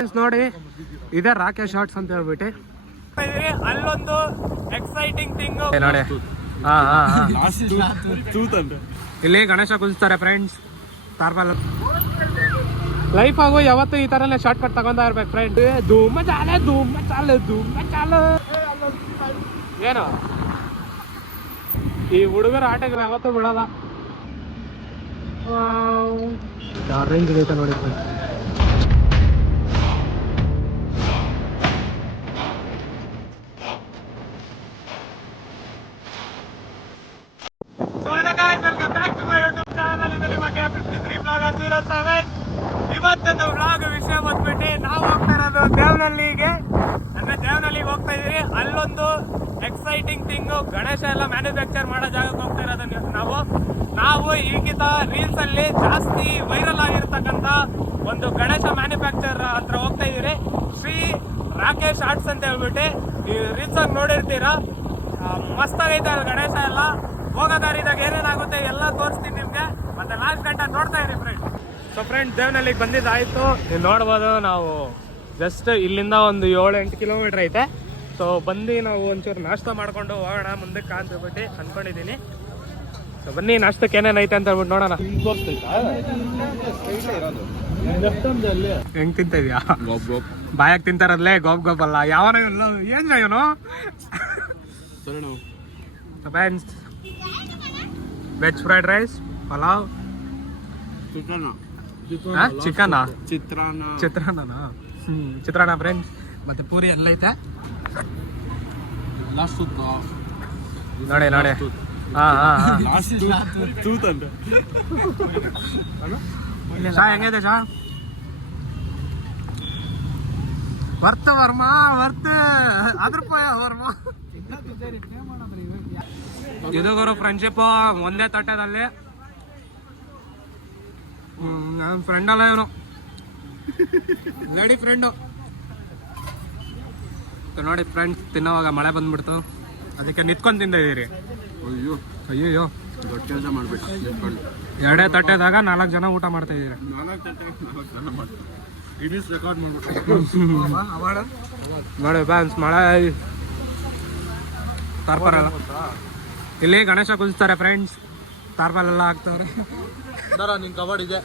ನೋಡಿ ಇದೇ ರಾಕೇಶ್ ಶಾರ್ಟ್ಸ್ ಅಂತ ಹೇಳ್ಬಿಟ್ಟು ಅಲ್ಲೊಂದು ಎಕ್ಸೈಟಿಂಗ್ ಥಿಂಗ್ ನೋಡಿ ಇಲ್ಲಿ ಗಣೇಶ ಕುದಿಸ್ತಾರೆ ಫ್ರೆಂಡ್ಸ್ ತಾರ್ಪಾಲ್ ಲೈಫ್ ಆಗು ಯಾವತ್ತು ಈ ತರನೇ ಶಾರ್ಟ್ ಕಟ್ ತಗೊಂಡ ಇರ್ಬೇಕು ಫ್ರೆಂಡ್. ಧೂಮ ಚಾಲೆ ಏನು ಈ ಹುಡುಗರ ಆಟಗಳು ಯಾವತ್ತೂ ಬಿಡಲ್ಲ. ರೇಂಜ್ ಐತೆ ನೋಡಿ ಇವತ್ತೊಂದು ವ್ಲಾಗ್ ವಿಷಯ ಬಂದ್ಬಿಟ್ಟು ನಾವು ಹೋಗ್ತಾ ಇರೋದು ದೇವನಹಳ್ಳಿಗೆ. ಅಂದ್ರೆ ದೇವನಹಳ್ಳಿಗೆ ಹೋಗ್ತಾ ಇದೀವಿ. ಅಲ್ಲೊಂದು ಎಕ್ಸೈಟಿಂಗ್ ಥಿಂಗ್ ಗಣೇಶ ಎಲ್ಲ ಮ್ಯಾನುಫ್ಯಾಕ್ಚರ್ ಮಾಡೋ ಜಾಗಕ್ಕೆ ಹೋಗ್ತಾ ಇರೋದು. ನಾವು ಈಗಿತ ರೀಲ್ಸ್ ಅಲ್ಲಿ ಜಾಸ್ತಿ ವೈರಲ್ ಆಗಿರ್ತಕ್ಕಂಥ ಒಂದು ಗಣೇಶ ಮ್ಯಾನುಫ್ಯಾಕ್ಚರ್ ಹತ್ರ ಹೋಗ್ತಾ ಇದೀವಿ. ಶ್ರೀ ರಾಕೇಶ್ ಆರ್ಟ್ಸ್ ಅಂತ ಹೇಳ್ಬಿಟ್ಟು ಈ ರೀಲ್ಸ್ ಆಗಿ ನೋಡಿರ್ತೀರಾ. ಮಸ್ತ್ ಆಗೈತೆ ಅಲ್ಲಿ ಗಣೇಶ ಎಲ್ಲ. ಹೋಗೋ ದಾರಿದಾಗ ಏನೇನಾಗುತ್ತೆ ಎಲ್ಲ ತೋರಿಸ್ತೀನಿ ನಿಮ್ಗೆ. ಮತ್ತೆ ಲಾಸ್ಟ್ ಗಂಟೆ ನೋಡ್ತಾ ಇರಿ ಫ್ರೆಂಡ್. ಸೊ ಫ್ರೆಂಡ್ ದೇವನಹಳ್ಳಿಗೆ ಬಂದಿದ್ದಾಯ್ತು. ನೀವು ನೋಡ್ಬೋದು ನಾವು ಜಸ್ಟ್ ಇಲ್ಲಿಂದ ಒಂದು 7-8 ಕಿಲೋಮೀಟರ್ ಐತೆ. ಸೊ ಬಂದು ನಾವು ಒಂಚೂರು ನಾಷ್ಟ ಮಾಡ್ಕೊಂಡು ಹೋಗೋಣ ಮುಂದಕ್ಕೆ ಅಂತ ಹೇಳ್ಬಿಟ್ಟು ಅನ್ಕೊಂಡಿದ್ದೀನಿ. ಸೊ ಬನ್ನಿ ನಾಷ್ಟಕ್ಕೆ ಏನೇನು ಐತೆ ಅಂತ ಹೇಳ್ಬಿಟ್ಟು ನೋಡೋಣ. ಹೆಂಗ್ ತಿಂತ ಇದೆಯಾ? ಬಾಯಾಗ ತಿಂತಾರದ್ಲೇ ಗೋಪ್ ಗೋಪ್ ಅಲ್ಲ ಯಾವನ ಏನ್ ಇವನು. ವೆಜ್ ಫ್ರೈಡ್ ರೈಸ್, ಪಲಾವ್, ಚಿಕನಾ, ಚಿತ್ರಾನ್ನ ಚಿತ್ರಾನ್ನ ಫ್ರೆಂಡ್ಸ್. ಮತ್ತೆ ಪೂರಿ ಎಲ್ಲ ಐತೆ ನೋಡಿ ನೋಡಿ. ಚಾ ಹೆಂಗೈತೆ ಚಾ? ವರ್ತ ವರ್ಮ ವರ್ತ ಅದ್ರ ವರ್ಮ ಇದು ಗುರು ಫ್ರೆಂಡ್ಶಿಪ್ ಒಂದೇ ತಟ್ಟದಲ್ಲಿ. ನನ್ನ ಫ್ರೆಂಡ್ ಅಲ್ಲ ಇವನು, ಲೇಡಿ ಫ್ರೆಂಡು. ನೋಡಿ ಫ್ರೆಂಡ್ಸ್ ತಿನ್ನೋವಾಗ ಮಳೆ ಬಂದ್ಬಿಡ್ತು, ಅದಕ್ಕೆ ನಿತ್ಕೊಂಡು ತಿಂದಿದ್ದೀರಿ. ಅಯ್ಯೋ ದೊಡ್ಡ ಕೆಲಸ ಮಾಡ್ಬಿಟ್ಟು 2 ತಟ್ಟೆದಾಗ 4 ಜನ ಊಟ ಮಾಡ್ತಾ ಇದ್ದೀರಿ. ನೋಡಿ ಫ್ರೆಂಡ್ಸ್ ಮಳೆ ತಾರ್ಪಾರಲ್ಲ ಇಲ್ಲಿ ಗಣೇಶ ಕುದಿಸ್ತಾರೆ ಫ್ರೆಂಡ್ಸ್. ತಾರ್ಪಾಲ್ ಎಲ್ಲ ಹಾಕ್ತಾರೆ. ನಿನ್ ಕಬಾಡ್ ಇದೆ.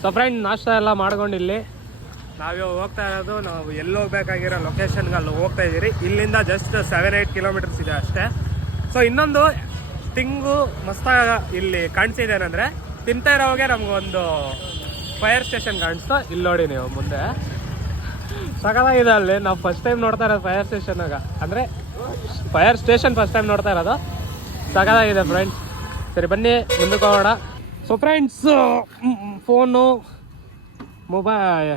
ಸೊ ಫ್ರೆಂಡ್ ನಾಷ್ಟ ಎಲ್ಲ ಮಾಡ್ಕೊಂಡು ಇಲ್ಲಿ ನಾವಿವಾಗ ಹೋಗ್ತಾ ಇರೋದು. ನಾವು ಎಲ್ಲಿ ಹೋಗ್ಬೇಕಾಗಿರೋ ಲೊಕೇಶನ್ಗೆ ಅಲ್ಲಿ ಹೋಗ್ತಾ ಇದ್ದೀರಿ. ಇಲ್ಲಿಂದ ಜಸ್ಟ್ 7-8 ಕಿಲೋಮೀಟರ್ಸ್ ಇದೆ ಅಷ್ಟೇ. ಸೊ ಇನ್ನೊಂದು ತಿಂಗು ಮಸ್ತಾಗ ಇಲ್ಲಿ ಕಾಣಿಸಿದೇನೆಂದರೆ, ತಿಂತಾ ಇರೋವಾಗೆ ನಮಗೊಂದು ಫೈರ್ ಸ್ಟೇಷನ್ ಕಾಣಿಸ್ತು. ಇಲ್ಲಿ ನೋಡಿ ನೀವು ಮುಂದೆ ಸಕಲಾಗಿದೆ ಅಲ್ಲಿ. ನಾವು ಫಸ್ಟ್ ಟೈಮ್ ನೋಡ್ತಾ ಇರೋದು ಫೈರ್ ಸ್ಟೇಷನ್ನಾಗ, ಅಂದರೆ ಫೈರ್ ಸ್ಟೇಷನ್ ಫಸ್ಟ್ ಟೈಮ್ ನೋಡ್ತಾ ಇರೋದು. ಸಕಲಾಗಿದೆ ಫ್ರೆಂಡ್ಸ್. ಸರಿ ಬನ್ನಿ ಮುಂದಕ್ಕೆ ಹೋಗೋಣ. ಸೊ ಫ್ರೆಂಡ್ಸ್ ಫೋನು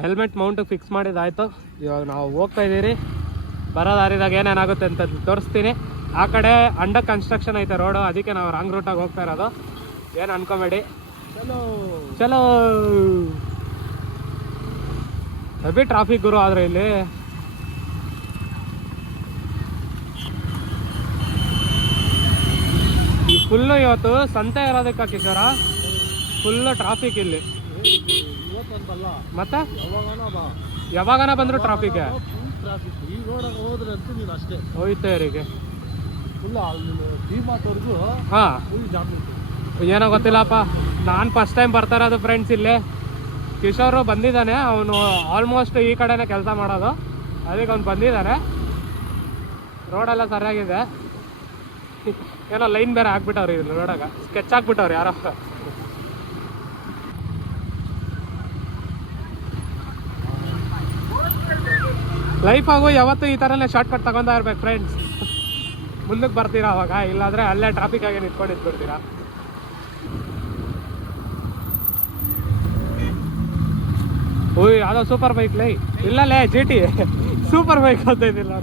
ಹೆಲ್ಮೆಟ್ ಮೌಂಟಿಗೆ ಫಿಕ್ಸ್ ಮಾಡಿದ್ದಾಯಿತು. ಇವಾಗ ನಾವು ಹೋಗ್ತಾ ಇದ್ದೀರಿ. ಬರೋ ದಾರಿದಾಗ ಏನೇನಾಗುತ್ತೆ ಅಂತ ತೋರಿಸ್ತೀನಿ. ಆ ಕಡೆ ಅಂಡರ್ ಕನ್ಸ್ಟ್ರಕ್ಷನ್ ಐತೆ ರೋಡು, ಅದಕ್ಕೆ ನಾವು ರಾಂಗ್ ರೂಟಾಗಿ ಹೋಗ್ತಾ ಇರೋದು. ಏನು ಅನ್ಕೋಬೇಡಿ. ಚಲೋ ಹೆವಿ ಟ್ರಾಫಿಕ್ ಗುರು. ಆದರೆ ಇಲ್ಲಿ ಈ ಫುಲ್ಲು ಇವತ್ತು ಸಂತೆ ಇರೋದಕ್ಕೆ ಕಿಶೋರ ಫುಲ್ಲು ಟ್ರಾಫಿಕ್ ಇಲ್ಲಿ. ಮತ್ತೆ ಯಾವಾಗನ ಬಂದ್ರು ಟ್ರಾಫಿಕ್ ಹೋಯ್ತೆ ಇವರಿಗೆ. ಹಾ ಏನೋ ಗೊತ್ತಿಲ್ಲಪ್ಪ. ನಾನು ಫಸ್ಟ್ ಟೈಮ್ ಬರ್ತಾ ಇರೋದು ಫ್ರೆಂಡ್ಸ್ ಇಲ್ಲಿ. ಕಿಶೋರು ಬಂದಿದ್ದಾನೆ, ಅವನು ಆಲ್ಮೋಸ್ಟ್ ಈ ಕಡೆನೇ ಕೆಲಸ ಮಾಡೋದು, ಅದಕ್ಕೆ ಅವ್ನು ಬಂದಿದ್ದಾನೆ. ರೋಡೆಲ್ಲ ಸರಿಯಾಗಿದೆ. ಏನೋ ಲೈನ್ ಬೇರೆ ಹಾಕ್ಬಿಟ್ಟವ್ರಿ ಇಲ್ಲಿ ರೋಡಾಗ, ಸ್ಕೆಚ್ ಹಾಕ್ಬಿಟ್ಟವ್ರು ಯಾರೋ. ಲೈಫ್ ಆಗು ಯಾವತ್ತು ಈ ಥರನೇ ಶಾರ್ಟ್ ಕಟ್ ತಗೊಂಡ ಇರ್ಬೇಕು ಫ್ರೆಂಡ್ಸ್. ಮುಂದಕ್ಕೆ ಬರ್ತೀರಾ ಅವಾಗ, ಇಲ್ಲಾಂದರೆ ಅಲ್ಲೇ ಟ್ರಾಫಿಕ್ ಆಗಿ ನಿಂತ್ಕೊಂಡು ಇದ್ಬಿಡ್ತೀರಾ. ಓಯ್ ಯಾವುದೋ ಸೂಪರ್ ಬೈಕ್ ಲೈ ಇಲ್ಲಲೇ GT ಸೂಪರ್ ಬೈಕ್ ಅಂತ ಇದ್ದಿಲ್ಲ.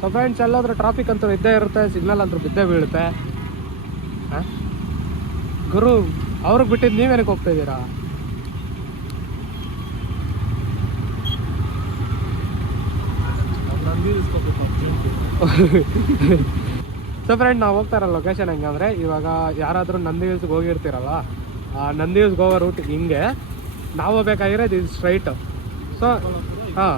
ಸೊ ಫ್ರೆಂಡ್ಸ್ ಎಲ್ಲಾದ್ರೂ ಟ್ರಾಫಿಕ್ ಅಂತೂ ಇದ್ದೇ ಇರುತ್ತೆ, ಸಿಗ್ನಲ್ ಅಂತೂ ಬಿದ್ದೇ ಬೀಳುತ್ತೆ. ಗುರು ಅವ್ರಿಗೆ ಬಿಟ್ಟಿದ್ದು ನೀವೇನಕ್ಕೆ ಹೋಗ್ತಾ ಇದ್ದೀರಾ? ಸೊ ಫ್ರೆಂಡ್ ನಾವು ಹೋಗ್ತಾ ಇರೋ ಲೊಕೇಶನ್ ಹೆಂಗಂದ್ರೆ, ಇವಾಗ ಯಾರಾದರೂ ನಂದಿ ಹಿಲ್ಸ್ಗೆ ಹೋಗಿರ್ತೀರಲ್ಲ, ಆ ನಂದಿ ಹಿಲ್ಸ್ಗೆ ಹೋಗೋ ರೂಟ್ ಹಿಂಗೆ. ನಾವು ಹೋಗ್ಬೇಕಾಗಿರೋದು ಇದು ಸ್ಟ್ರೈಟ್. ಸೊ ಹಾಂ,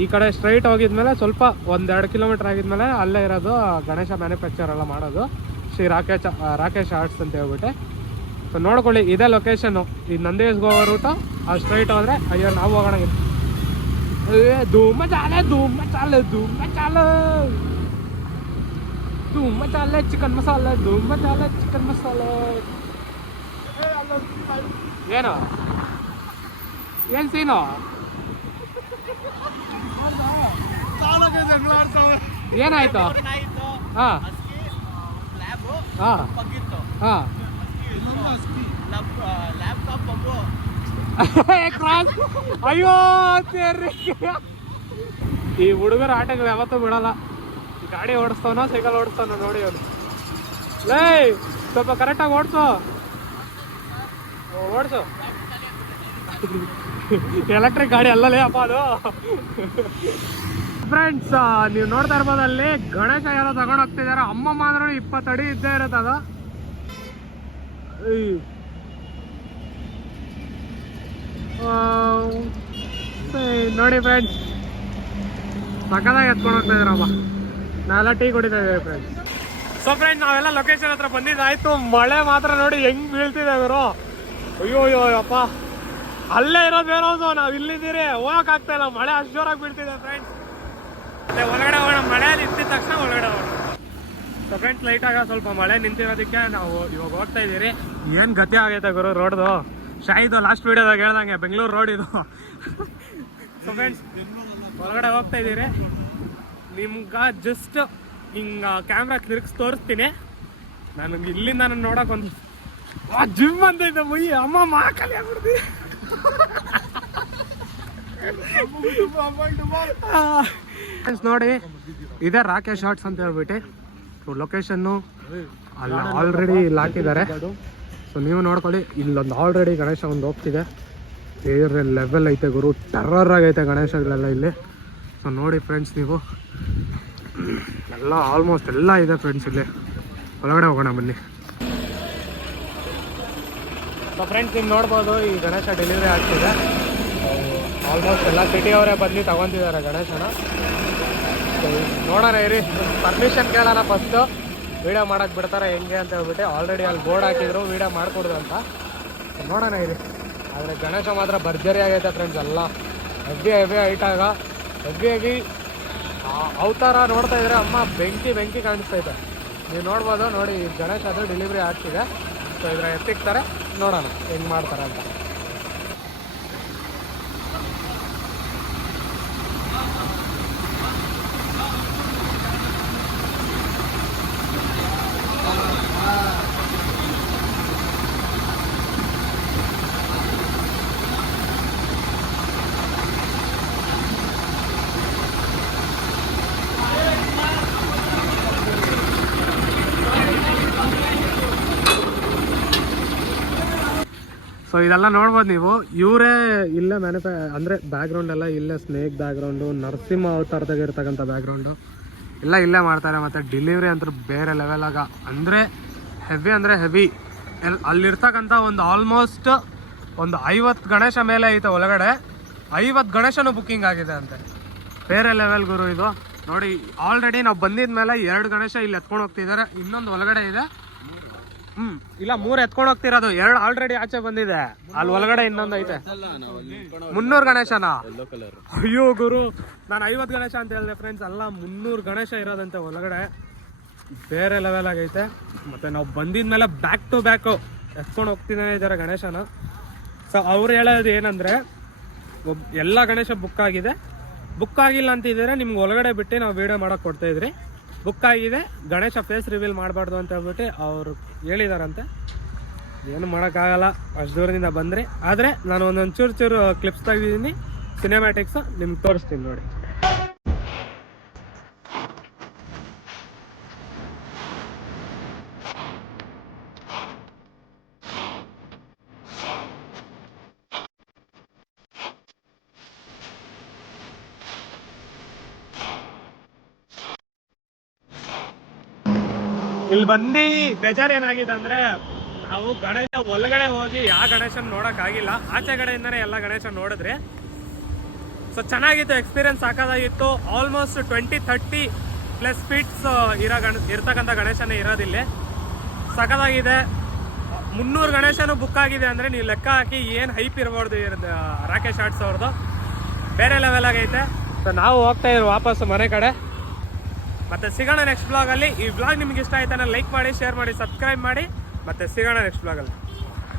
ಈ ಕಡೆ ಸ್ಟ್ರೈಟ್ ಹೋಗಿದ್ಮೇಲೆ ಸ್ವಲ್ಪ 1-2 ಕಿಲೋಮೀಟ್ರ್ ಆಗಿದ್ಮೇಲೆ ಅಲ್ಲೇ ಇರೋದು ಗಣೇಶ ಮ್ಯಾನುಫ್ಯಾಕ್ಚರ್ ಎಲ್ಲ ಮಾಡೋದು, ಶ್ರೀ ರಾಕೇಶ್ ಆರ್ಟ್ಸ್ ಅಂತ ಹೇಳ್ಬಿಟ್ಟು. ಸೊ ನೋಡ್ಕೊಳ್ಳಿ, ಇದೇ ಲೊಕೇಶನ್ನು. ಈ ನಂದಿ ಹಿಲ್ಸ್ಗೆ ಹೋಗೋ ರೂಟು ಆ ಸ್ಟ್ರೈಟ್ ಹೋದರೆ ಅಯ್ಯೋ ನಾವು ಹೋಗೋಣ. ಧೂಮ ಚಾಲೆ ಧೂಮ ಚಾಲೆ ಧೂಮ ಚಾಲೆ ಧೂಮ ಚಾಲೆ ಚಿಕನ್ ಮಸಾಲೆ ಧೂಮ ಚಾಲೆ ಚಿಕನ್ ಮಸಾಲೆ. ಏನು ಸೀನು? ಏನಾಯ್ತು? ಹಾಂ ಹಾಂ ಹಾಂ ಕ್ರಾಸ್. ಅಯ್ಯೋ ಸೇರಿ, ಈ ಹುಡುಗರ ಆಟಗಳು ಯಾವತ್ತೂ ಬಿಡಲ್ಲ. ಗಾಡಿ ಓಡಿಸ್ತಾನೋ ಸೈಕಲ್ ಓಡಿಸ್ತಾನೋ ನೋಡಿ ಅವನು. ಲೇ ಸ್ವಲ್ಪ ಕರೆಕ್ಟಾಗಿ ಓಡಿಸು. ಎಲೆಕ್ಟ್ರಿಕ್ ಗಾಡಿ ಅಲ್ಲಲೇ ಅಪ್ಪ ಅದು. ಫ್ರೆಂಡ್ಸ್, ನೀವು ನೋಡ್ತಾ ಇರ್ಬೋದು ಅಲ್ಲಿ ಗಣೇಶ ಯಾರೋ ತಗೊಂಡು ಹೋಗ್ತಿದಾರೆ. ಅಮ್ಮಮ್ಮ ಅಂದ್ರೂ 20 ಅಡಿ ಇದ್ದೇ ಇರುತ್ತೆ ಅದು. ನೋಡಿ ಫ್ರೆಂಡ್ಸ್, ಸಕ್ಕದಾಗಿ ಎತ್ಕೊಂಡು ಹೋಗ್ತಾ ಇದಾರಮ್ಮ. ನಾವೆಲ್ಲ ಟೀ ಕುಡಿತಾ ಇದ್ದೀವಿ ಫ್ರೆಂಡ್ಸ್. ಸೊ ಫ್ರೆಂಡ್, ನಾವೆಲ್ಲ ಲೊಕೇಶನ್ ಹತ್ರ ಬಂದಿದ್ದಾಯ್ತು. ಮಳೆ ಮಾತ್ರ ನೋಡಿ ಹೆಂಗ್ ಬೀಳ್ತಿದೆ ಇವರು. ಅಯ್ಯೋ ಅಪ್ಪ, ಅಲ್ಲೇ ಇರೋದು ಬೇರೋದು, ನಾವು ಇಲ್ಲಿದ್ದೀರಿ, ಹೋಗಕ್ ಆಗ್ತಾ ಇಲ್ಲ, ಮಳೆ ಅಷ್ಟು ಜೋರಾಗಿ ಬೀಳ್ತಿದೆ ಫ್ರೆಂಡ್ಸ್. ಒಳಗಡೆ ಹೋಗೋಣ, ಮಳೆ ನಿಂತಿದ ತಕ್ಷಣ ಒಳಗಡೆ ಹೋಗೋಣ. ಸೊ ಫ್ರೆಂಡ್ಸ್, ಲೈಟಾಗ ಸ್ವಲ್ಪ ಮಳೆ ನಿಂತಿರೋದಕ್ಕೆ ನಾವು ಇವಾಗ ಹೋಗ್ತಾ ಇದ್ದೀರಿ. ಏನು ಗತಿ ಆಗೈತೆ ಗುರು ರೋಡ್ದು. ಶಾಯಿದು ಲಾಸ್ಟ್ ವೀಡಿಯೋದಾಗ ಹೇಳ್ದಂಗೆ ಬೆಂಗಳೂರು ರೋಡ್ ಇದು. ಸೊ ಫ್ರೆಂಡ್ಸ್, ಒಳಗಡೆ ಹೋಗ್ತಾ ಇದ್ದೀರಿ. ನಿಮ್ಗೆ ಜಸ್ಟ್ ಹಿಂಗೆ ಕ್ಯಾಮ್ರಾ ತಿರುಗಿಸಿ ತೋರಿಸ್ತೀನಿ. ನನಗೆ ಇಲ್ಲಿಂದ ನಾನು ನೋಡೋಕೆ ಒಂದು ಜಿಮ್ ಅಂತ ಇದೆ ಮುಯ್ಯಿ. ಅಮ್ಮ ಮಾಕಲಿ ಆಗ್ಬಿಡ್ತಿ. ನೋಡಿ, ಇದೇ ರಾಕೇಶ್ ಆರ್ಟ್ಸ್ ಅಂತ ಹೇಳ್ಬಿಟ್ಟು ಲೊಕೇಶನ್ನು ಅಲ್ಲಿ ಆಲ್ರೆಡಿ ಇಲ್ಲಿ ಹಾಕಿದ್ದಾರೆ. ಸೊ ನೀವು ನೋಡ್ಕೊಳ್ಳಿ, ಇಲ್ಲೊಂದು ಆಲ್ರೆಡಿ ಗಣೇಶ ಒಂದು ಹೋಗ್ತಿದೆ. ಬೇರೆ ಲೆವೆಲ್ ಐತೆ ಗುರು, ಟೆರ್ರರ್ ಆಗೈತೆ ಗಣೇಶಗಳೆಲ್ಲ ಇಲ್ಲಿ. ಸೊ ನೋಡಿ ಫ್ರೆಂಡ್ಸ್, ನೀವು ಎಲ್ಲ ಆಲ್ಮೋಸ್ಟ್ ಎಲ್ಲ ಇದೆ ಫ್ರೆಂಡ್ಸ್. ಇಲ್ಲಿ ಒಳಗಡೆ ಹೋಗೋಣ ಬನ್ನಿ. ಸೊ ಫ್ರೆಂಡ್ಸ್, ನೀವು ನೋಡ್ಬೋದು ಈ ಗಣೇಶ ಡೆಲಿವರಿ ಆಗ್ತಿದೆ. ಆಲ್ಮೋಸ್ಟ್ ಎಲ್ಲ ಸಿಟಿಯವರೇ ಬಂದು ತಗೊತಿದ್ದಾರೆ ಗಣೇಶನ. ಸೊ ನೋಡೋಣ ಇರಿ, ಪರ್ಮಿಷನ್ ಕೇಳೋಣ ಫಸ್ಟು. ವೀಡಿಯೋ ಮಾಡೋಕ್ಕೆ ಬಿಡ್ತಾರೆ ಹೆಂಗೆ ಅಂತ ಹೇಳ್ಬಿಟ್ಟು. ಆಲ್ರೆಡಿ ಅಲ್ಲಿ ಬೋರ್ಡ್ ಹಾಕಿದ್ರು ವೀಡಿಯೋ ಮಾಡಿಕೊಡ್ದು ಅಂತ. ನೋಡೋಣ ಇರಿ. ಆದರೆ ಗಣೇಶ ಮಾತ್ರ ಭರ್ಜರಿ ಆಗೈತೆ ಫ್ರೆಂಡ್ಸ್. ಎಲ್ಲ ಹೆವಿ ಹೈಟಾಗ ಹೆವಿ ಅವತಾರ ನೋಡ್ತಾ ಇದ್ರೆ ಅಮ್ಮ ಬೆಂಕಿ ಕಾಣಿಸ್ತೈತೆ. ನೀವು ನೋಡ್ಬೋದು ನೋಡಿ, ಗಣೇಶ ಅದು ಡೆಲಿವರಿ ಆಗ್ತಿದೆ. ಸೊ ಇದ್ರ ಎತ್ತಿಕ್ತಾರೆ, ನೋಡೋಣ ಹೆಂಗೆ ಮಾಡ್ತಾರೆ ಅಂತ. ಸೊ ಇದೆಲ್ಲ ನೋಡ್ಬೋದು ನೀವು. ಇವರೇ ಇಲ್ಲೇ ಅಂದರೆ ಬ್ಯಾಕ್ಗ್ರೌಂಡ್ ಎಲ್ಲ ಇಲ್ಲೇ ಸ್ನೇಕ್ ಬ್ಯಾಕ್ಗ್ರೌಂಡು, ನರಸಿಂಹ ಅವತಾರದಾಗ ಇರ್ತಕ್ಕಂಥ ಬ್ಯಾಕ್ಗ್ರೌಂಡು ಎಲ್ಲ ಇಲ್ಲೇ ಮಾಡ್ತಾರೆ. ಮತ್ತು ಡೆಲಿವರಿ ಅಂತ ಬೇರೆ ಲೆವೆಲಾಗ ಅಂದರೆ ಹೆವಿ ಅಲ್ಲಿರ್ತಕ್ಕಂಥ ಒಂದು ಆಲ್ಮೋಸ್ಟ್ ಒಂದು 50 ಗಣೇಶ ಮೇಲೆ ಐತೆ ಒಳಗಡೆ. 50 ಗಣೇಶನೂ ಬುಕ್ಕಿಂಗ್ ಆಗಿದೆ ಅಂತೆ. ಬೇರೆ ಲೆವೆಲ್ ಗುರು ಇದು. ನೋಡಿ, ಆಲ್ರೆಡಿ ನಾವು ಬಂದಿದ ಮೇಲೆ 2 ಗಣೇಶ ಇಲ್ಲಿ ಎತ್ಕೊಂಡು ಹೋಗ್ತಿದ್ದಾರೆ. ಇನ್ನೊಂದು ಒಳಗಡೆ ಇದೆ. ಇಲ್ಲ, 3 ಎತ್ಕೊಂಡು ಹೋಗ್ತಿರೋದು, 2 ಆಲ್ರೆಡಿ ಆಚೆ ಬಂದಿದೆ. ಅಲ್ಲಿ ಒಳಗಡೆ ಇನ್ನೊಂದು ಐತೆ. 300 ಗಣೇಶನ. ಅಯ್ಯೋ ಗುರು, ನಾನು 50 ಗಣೇಶ ಅಂತ ಹೇಳಿದೆ ಫ್ರೆಂಡ್ಸ್. ಅಲ್ಲ, 300 ಗಣೇಶ ಇರೋದಂತೆ ಒಳಗಡೆ. ಬೇರೆ ಲೆವೆಲ್ ಆಗೈತೆ. ಮತ್ತೆ ನಾವು ಬಂದಿದ್ಮೇಲೆ ಬ್ಯಾಕ್ ಟು ಬ್ಯಾಕ್ ಎತ್ಕೊಂಡು ಹೋಗ್ತಿದ್ದಾನೆ ಇದ್ದಾರೆ ಗಣೇಶನ. ಸೊ ಅವ್ರು ಹೇಳೋದು ಏನಂದ್ರೆ, ಎಲ್ಲ ಗಣೇಶ ಬುಕ್ ಆಗಿದೆ, ಬುಕ್ ಆಗಿಲ್ಲ ಅಂತಿದ್ದಾರೆ, ನಿಮ್ಗೆ ಒಳಗಡೆ ಬಿಟ್ಟು ನಾವು ವೀಡಿಯೋ ಮಾಡೋಕೆ ಕೊಡ್ತಾ ಇದ್ರಿ. ಬುಕ್ ಆಗಿದೆ, ಗಣೇಶ ಫೇಸ್ ರಿವೀಲ್ ಮಾಡಬಾರ್ದು ಅಂತ ಹೇಳ್ಬಿಟ್ಟು ಅವರು ಹೇಳಿದಾರಂತೆ. ಏನು ಮಾಡೋಕ್ಕಾಗಲ್ಲ, ಅಷ್ಟು ದೂರದಿಂದ ಬಂದರೆ. ಆದರೆ ನಾನು ಒಂದೊಂದು ಚೂರು ಕ್ಲಿಪ್ಸ್ ತೆಗೆದಿದ್ದೀನಿ, ಸಿನಿಮ್ಯಾಟಿಕ್ಸ್ ನಿಮ್ಗೆ ತೋರಿಸ್ತೀನಿ ನೋಡಿ. ಇಲ್ಲಿ ಬಂದು ಬೇಜಾರ್ ಏನಾಗಿದೆ ಅಂದ್ರೆ ನಾವು ಗಣೇಶ ಒಳಗಡೆ ಹೋಗಿ ಯಾವ ಗಣೇಶನ್ ನೋಡಕ್ ಆಗಿಲ್ಲ, ಆಚೆ ಕಡೆಯಿಂದನೇ ಎಲ್ಲ ಗಣೇಶನ್ ನೋಡಿದ್ರಿ. ಸೊ ಚೆನ್ನಾಗಿತ್ತು, ಎಕ್ಸ್ಪೀರಿಯನ್ಸ್ ಸಾಕಾಗಿತ್ತು. ಆಲ್ಮೋಸ್ಟ್ 20-30+ ಫೀಟ್ಸ್ ಇರ್ತಕ್ಕಂಥ ಗಣೇಶನೇ ಇರೋದಿಲ್ಲ. ಸಖತ್ತಾಗಿದೆ. 300 ಗಣೇಶನು ಬುಕ್ ಆಗಿದೆ ಅಂದರೆ ನೀವು ಲೆಕ್ಕ ಹಾಕಿ ಏನು ಹೈಪ್ ಇರ್ಬೋದು ರಾಕೇಶ್ ಆರ್ಟ್ಸ್ ಅವ್ರದ್ದು. ಬೇರೆ ಲೆವೆಲ್ ಆಗೈತೆ. ಸೊ ನಾವು ಹೋಗ್ತಾ ಇದ್ರು ವಾಪಸ್ ಮನೆ ಕಡೆ. ಮತ್ತೆ ಸಿಗೋಣ ನೆಕ್ಸ್ಟ್ ಬ್ಲಾಗಲ್ಲಿ. ಈ ಬ್ಲಾಗ್ ನಿಮ್ಗೆ ಇಷ್ಟ ಆಯ್ತಾನೆ ಲೈಕ್ ಮಾಡಿ, ಶೇರ್ ಮಾಡಿ, ಸಬ್ಸ್ಕ್ರೈಬ್ ಮಾಡಿ. ಮತ್ತೆ ಸಿಗೋಣ ನೆಕ್ಸ್ಟ್ ಬ್ಲಾಗಲ್ಲಿ.